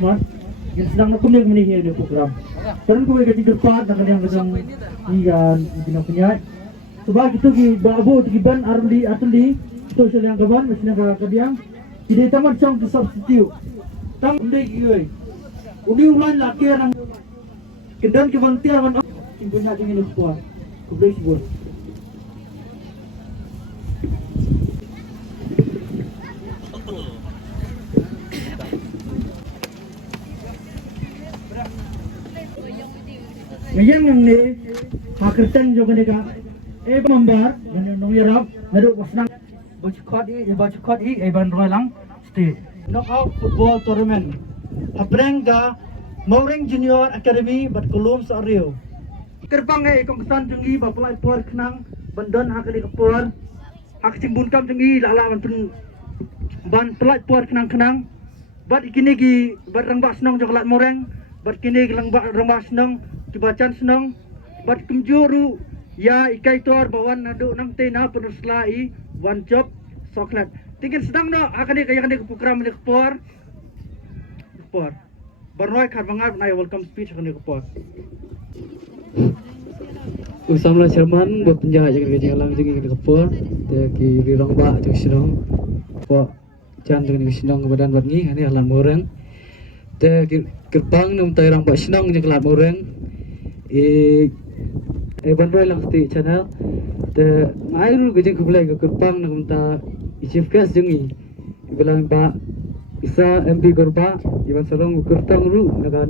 Mas. Yang sedang nak kuning menih dia program. Sekarang kau gaji depan dengan yang sedang ikan bina punya. Sebab kita ki babu ki ban arli atli social yang kawan mesti nak kadiang. Tidak tamat cong to substitute. Tang undai ki. Udi ulan laki orang kedan ke bantia man punya dengan kuat. Kau boleh sebut. Yang ni hakertan juga ni kah? Member yang nong Arab, lalu wasnang bacukot i ban roilang state. Knockout football tournament. Habrengga Maureng Junior Academy bat kolom sa Rio. Terbang kong kesan jengi bapalai por kenang bandon hak ni kepor. Hak cimbun kam jengi lala ban pelai por kenang. Bat ikini gi bat rangbak senong jokolat Maureng. Bat kini gi rangbak senong kibacan senong bat kumjuru ya ikai tor bawan nadu nang tena penuslai one job soklat tingin sedang no akan dia program ni kepor barnoi khat bangar nai welcome speech akan dia kepor Usamla Sherman buat penjahat jaga jalan jaga kepor ki rirong ba tu sinong po chan jaga sinong badan bat ni ani halan moreng te gerbang num tai rang ba sinong jaga lat moreng bandrai lang sti channel te airu gejeng kublai ke kerpang nak minta chief guest jengi bilang Pak Isa MP Gorba iban salong kertang ru naga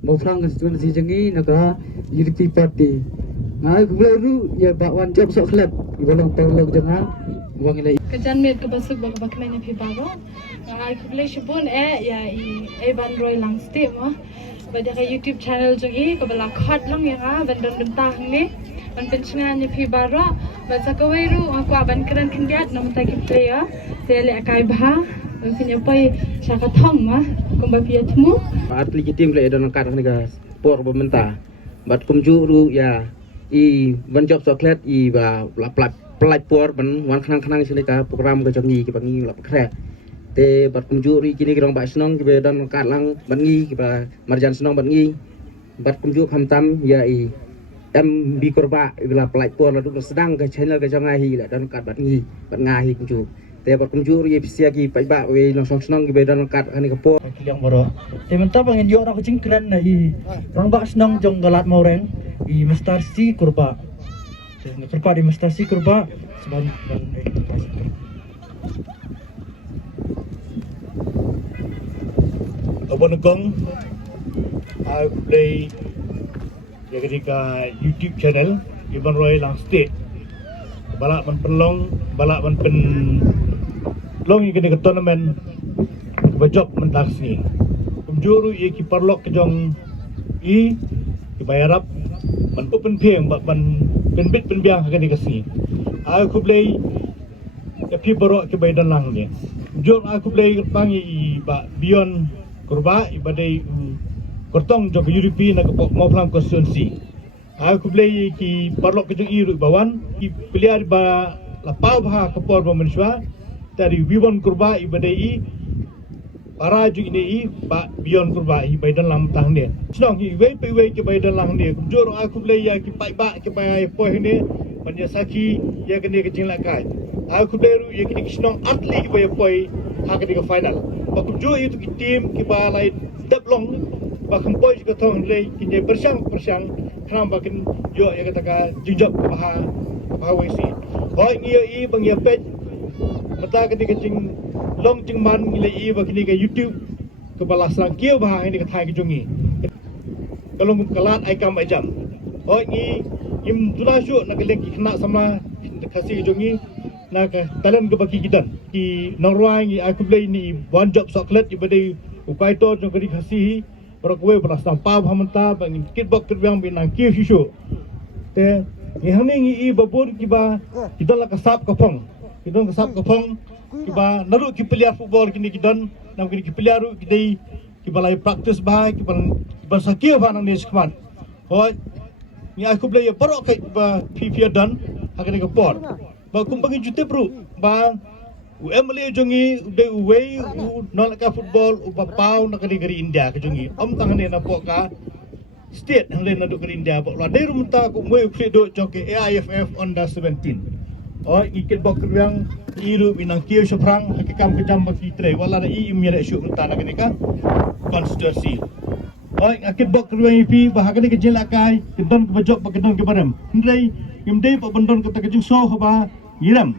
mau frang constituency jengi naga UDP party ngai kublai ru ya bakwan job sok klub ibalong tolong jangan wang ilai kejan met ke basuk bak baknanya pi bago ngai kublai shibun ya bandrai lang sti mo pada ke YouTube channel jogi ke bala khot lang ya bandon bentah ni man pencengan ni pi bara baca ke weru aku aban keren kendiat nam ta ki player tele akai bah mungkin apa saka thong mah kumba pi atmu atli kitim le don kat ni ga por pemerintah bat kumju ru ya i ban job soklet i ba pelai por ban wan khnang silika program ke jongi ki bangi la kre te bat kumju ri kini kirong ba snong ki be don kat lang bangi ki ba marjan snong bangi bat kumju khamtam ya i MB Korba bila pelai por la sedang ke channel ke jongai hi la don kat bangi bat ngahi kumju te bat kumju ri pisia ki pai ba we long snong ki be don kat ani ke por yang baru. Te mentah pangin yo nak kucing keren na i rang ba snong jong galat Maureng i Mr. C Korba. Te Korba di Mr. C Korba seban Abang I play ketika YouTube channel Iban Roy Lang State balak man penlong balak man pen long yang ketika tournament berjob mentas ni kumjuru ye ki parlok ke jong i ki bayarap man open piang man penbit penbiang akan dikasih aku play tapi baru ke badan lang ni jor aku play pangi ba beyond Korba ibadai kortong jog Europe nak mau pelang konstituensi. Aku beli ki parlok ke jong iru bawan ki pilihan ba lapau bah kepor pemerintah dari Wiwon Korba ibadai para jong ini ba beyond Korba ibadan lam tang ni. Senang ki we ke badan lang ni. Jor aku beli ya ki pai ba ke pai poh ni menyesaki ya kena ke jingla kai. Aku beli ya ki senang atli ke poh hak ke final. Aku jo itu ki tim ki balai daplong bahkan boy juga thong lei ki bersang kram bahkan jo ya kata jinjak bah wesi boy ni bang ya page mata ketika jing long jing man ni bahkan ni ke YouTube ke balas lang kio bah ini ke thai ke jongi kalau kalat ai kam jam boy ni im tula shu nak lek ki kena sama kasih ke jongi nak talent ke bagi kita ki norway ni aku beli ni one job chocolate ibadai upai to jong kadi kasih berakwe beras tampau hamanta bangin kitbok terbang binang ki shisho te ni hamni ni babur kiba kita la kasap kapong kiba naru ki player football kini kidon nam kini ki player kidai kiba lai practice ba kiba sakio ba nang ni skman ho ni aku beli barok kai ba FIFA dan hakani kapor ba kumbagi jute bro ba Emily jongi udah way nol ka football upapau nak negeri India ke jongi tangan ni nampak ka state hang na duk India pok la deru muta ku way fredo joke AIFF under 17 ikit bok yang iru binang kieu seprang hakikam kejam bagi tre wala da i mira syuk muta nak ni ka constituency akit bok yang IP bahagian ke jelakai kedon ke bajok kedon ke barem ndai imdai pok bendon kata kejung so ba yiram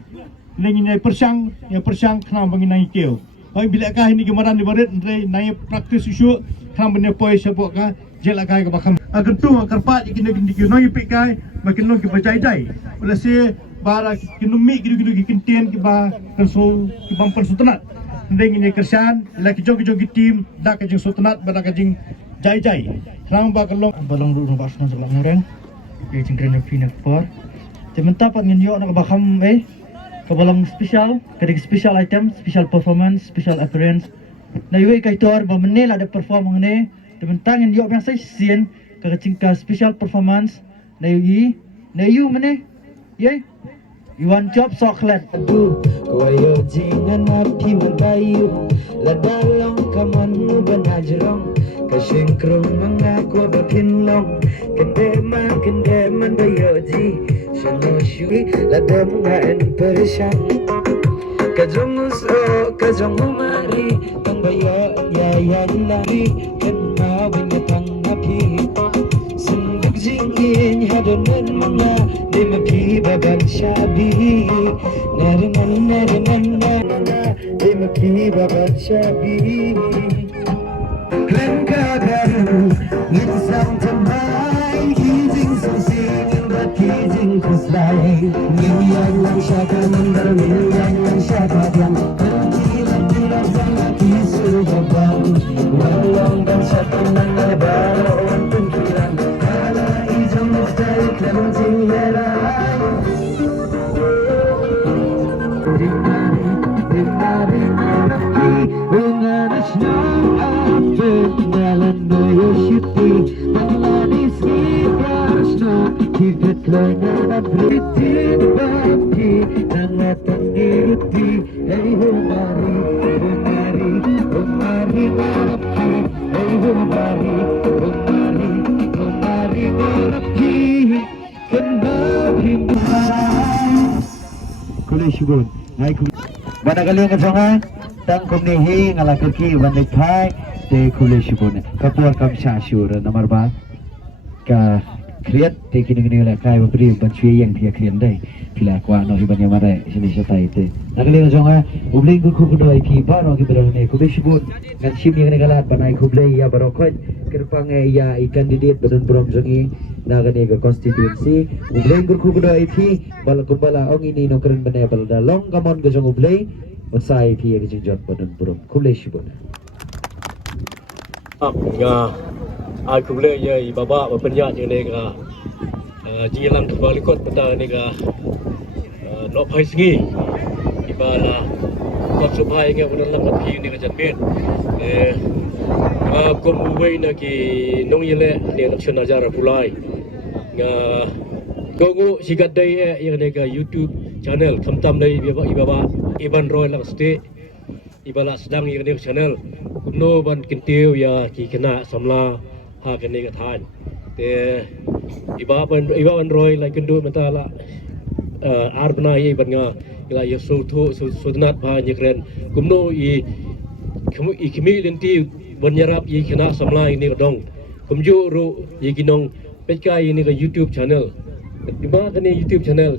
Nengi persang kenang bagi nai keu. Bila kah ini gemaran di barat, nai praktis isu kenang benda poi sebab kah jelak kah ke bakam. Agar tu agar pat ikin di keu nai pik kah makin long kita percaya. Oleh se bara kinumi gitu kintian kita kerso kita persutanat. Nengi ni kersan, lagi jog tim, dak kejeng sutanat, bara kejeng jai. Kenang bakalong balong ru bas nang selang orang. Kejeng kena pinak por. Sementara pat ngenyo nak bakam Kabalang special, kadig special item, special performance, special appearance. Na iwe kay tor ba menel ada perform ngne, tementang en yo yang sai sien ka special performance na yu mene. Ye. Iwan job soklet. Aduh, wayo jingan api mentayu, la dalong kaman mu banajrong, kasingkrong mengaku bakinlong, kendeman bayoji. Shano shui la dem nga en perishan kajong uso kajong umari tang bayo ya lari ken ma binya tang api sungguh jingin hadonan mga dem api baban shabi nerenan dem api baban shabi klen kagaru ngisang tamai gizing susing Kizing kuslay, niyang lang siya kamandar, niyang lang siya kadyang, kanjilan bilang sana kisurabang, walang bang siya pinang baro ang tungkilan, kala isang mustay klemensing heray. Rinari narapi, unganas na apit, nalan na yoshiti, nanglanis kipas na, Hibit lang na britin baki Nangatang ngiti Ay humari narapi Ay humari narapi Kenabing Kulay syubun Ay kulay Badakali ang kasama Tang kumnihi ngalakaki Wanay thai Te kulay syubun Kapuar kam syashur Nomor ba Ka Kriat te kini la kai beri bancui yang dia krian dai pila kwa no hiban yang mare sini setai te nakali jonga ubling ku kudo IP ba no ki berone ku besibun ngan sim yang negalat banai ku blei ya barokot kerpang ya i candidate badan brom jongi nagani ke constituency ubling ku kudo IP bal kumbala ong ini no keren bane bal dalong kamon ke jong ublei unsai IP ke jot badan brom ku besibun ya aku boleh ya bapa berpenjat je lega jilang terbalikot peta lega no pai singi ibala kot supai ke bulan lam pi ni kan bet kom uwei na ki nong yele ni election ajara pulai nga gongu sigat dai yang lega YouTube channel kamtam dai ibaba Iban Roy lang stay ibala sedang yang lega channel kumno ban kintiu ya ki kena samla ha kan ni kathan te ibaban roy la kendu mentala arbna ye banga ila yo so sudnat ba nyekren kumno i kimi lenti banyarap i kena samla ini dong kumju ru ye ginong peka ini ke YouTube channel diba kan YouTube channel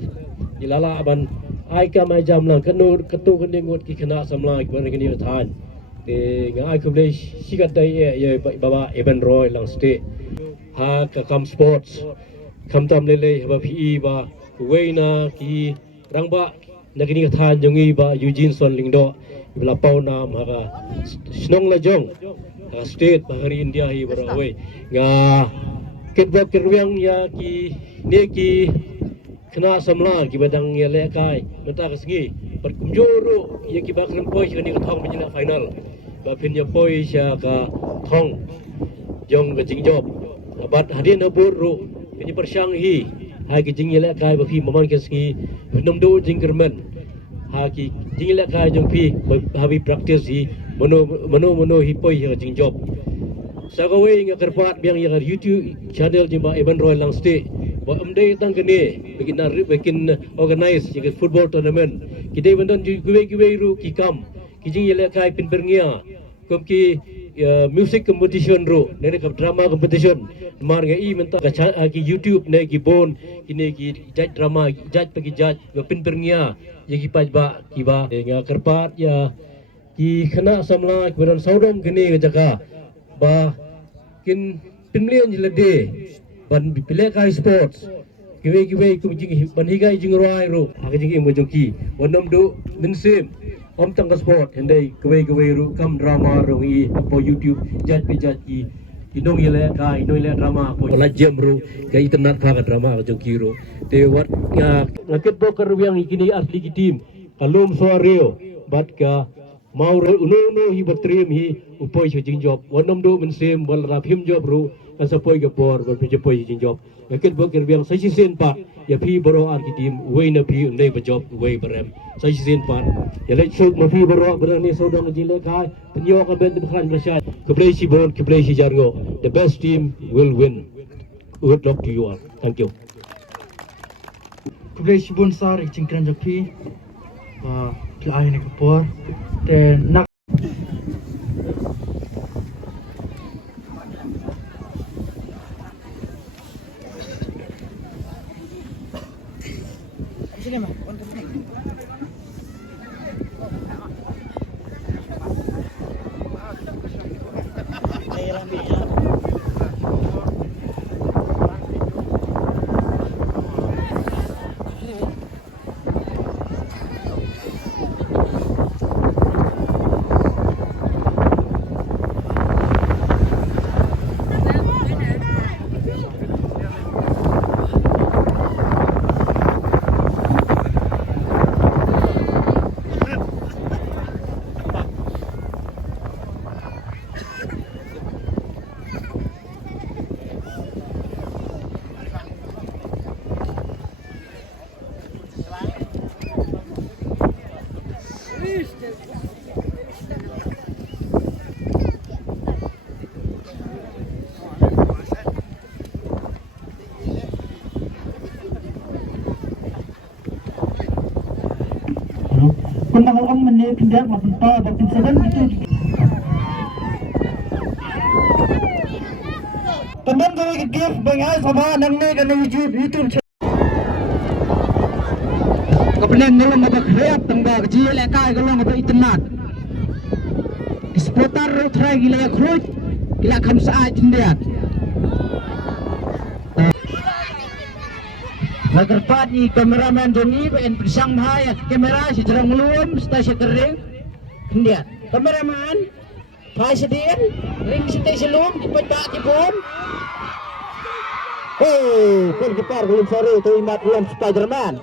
ilala ban ai ka mai jam lang kanu katu kan ngot ki kena samla ban ni kathan te ngai kuble sigat dai ye baba Iban Roy lang stay ha ka kam sports kam tam lele ba PE ba weina ki rangba nakini than jongi ba Eugene Son Lingdo bila pau nam ha snong la jong ha state ba hari India hi bara we nga ketba kerwiang ya ki ne ki kena samla ki badang ya le kai meta kasgi per kumjuru ye ki bakran poi ni thong bijina final ba pin ya poi sha ka thong jong ga jing job bat hadin abur ru ni persyang hi hai ki jing yele kai ba khi maman ke ski nom do jing kermen ha ki jingla ka jong pi habi practice hi mano hipoi ya jing job sagawe nga kerpat biang ya YouTube channel jima Evan Roy lang stay ba amdai tang kene bikin organize ya football tournament kidai bandon giwe ru ki kam ki jing yela kai pin berngia kom ki music competition ro nene ka drama competition mar nga I menta ka ki YouTube ne ki bon kini ki judge drama judge pagi judge pin berngia ya ki pajba ki ba nga kerpat ya ki khana samla kemudian saudom kene jaga ba kin pinlian jilade ban pilih kai sports kiwe ku jing ban higai jing roi ro aga jing mo joki onam do minsim om tang ka sport hendai kiwe ru kam drama ro I po YouTube jat pi jat ki inong ile ka inong ile drama po la jam ro ka internet ka drama ka joki ro te wat ngakit bo ka yang ikini asli ki team kalum soareo bat ka mau uno hi batrim hi upoi jing job onam do minsim wal rapim job ro kan sapoi ke por ber poi jing job yakit bo kerbiang sai sin pa ya pi boro ar ki tim wei na pi ndai ba job wei berem sai sin pa ya le chuk ma pi boro berang ni saudang jile kai penyo ka ben bekran bersya ke play si bon ke play si jargo the best team will win. Good luck to you all. Thank you. Kublai Shibun Sar Cingkran Joki Kelai ni kapor dan nak Kung ang mani pindah mapunta batin sadan itu. Teman kami gift bangai sama nang ne kan YouTube. Kemudian ngelong apa kreat tembak kecil lekai ngelong apa internet. Seputar try gila kruj gila kamsa jendiat. Lagar padi kameraman Joni en pisang bahaya kamera si terang melum stasi kering kendiat kameraman bahaya sedih ring stasi lum dipecat dipun pun kepar belum sore tu imat belum Spiderman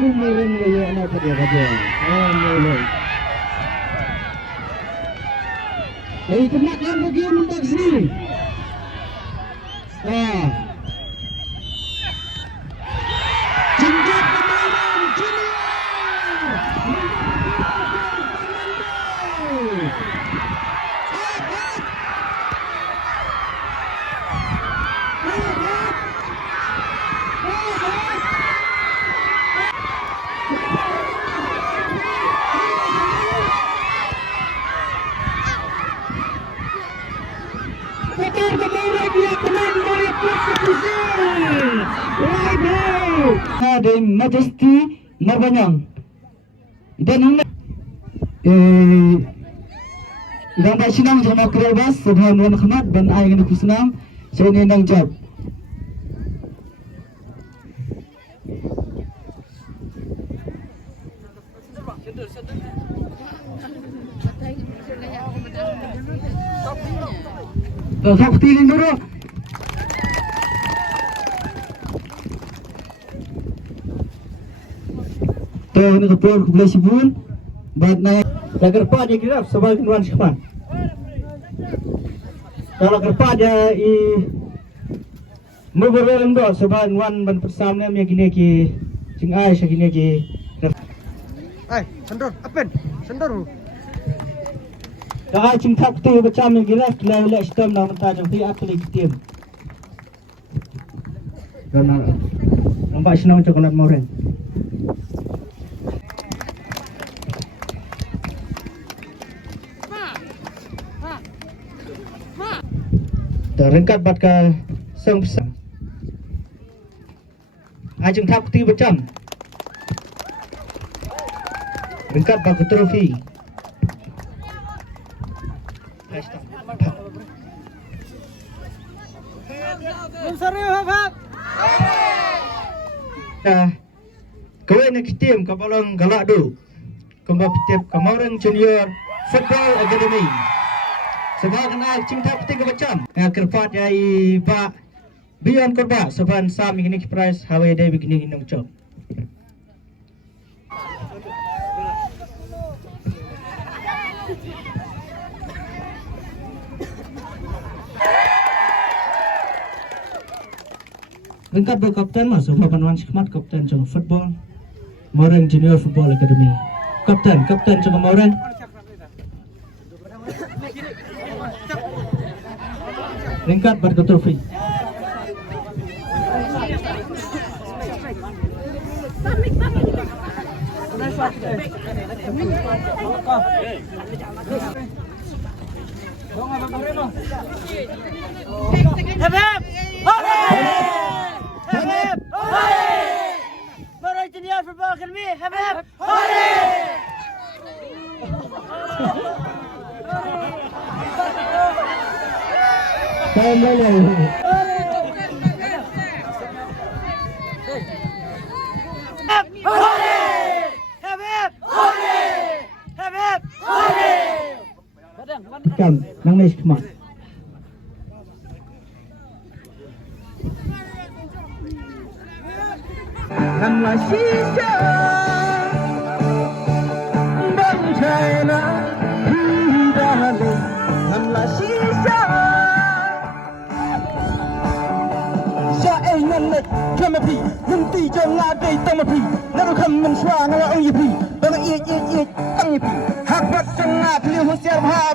kumirin gaya anak dia kaja mulai tempat yang bagian mentak sini Jenggot pemain ada Majesty Marbanyang dan gambar sinang sama kerabas sebelum Muhammad Ahmad dan ayah yang senang saya ini nang jawab sok tilin dulu ini kepulauan Kublai Shibun buat naik lagar pada kira sebagai kenuan sepan kalau kerpada Merbelang do seban wan ban persamnya mi gini ki sing ai segini ki. Ai, sendor, apen? Sendor. Dah cing thap tu macam mi gila kila sistem na menta jang pi akli tim. Dan nampak senang coklat moren. Terengkat bat ka seng pesang. Ajeng thap ti macam. Rengkat bat trofi. Kau nak tim kapalang galak do. Kembali tim kemarin junior football academy. Sebab kena cinta peti ke macam kerpat jai ba beyond korba seban sam ini prize hawe day begini nang job. Lengkap do kapten mas sebab panwan khmat kapten jong football Morang Junior Football Academy. Kapten jong Morang. Lengkap bat trofi. Morang Junior Football Academy. Kam nang nes khmat. Namla shisha bang china hidale namla shisha sha ai nan net kamapi nanti jangan dei tamapi naru kham men shwa na ong yipi bang ye tang yipi habat jangan pilih husiar ha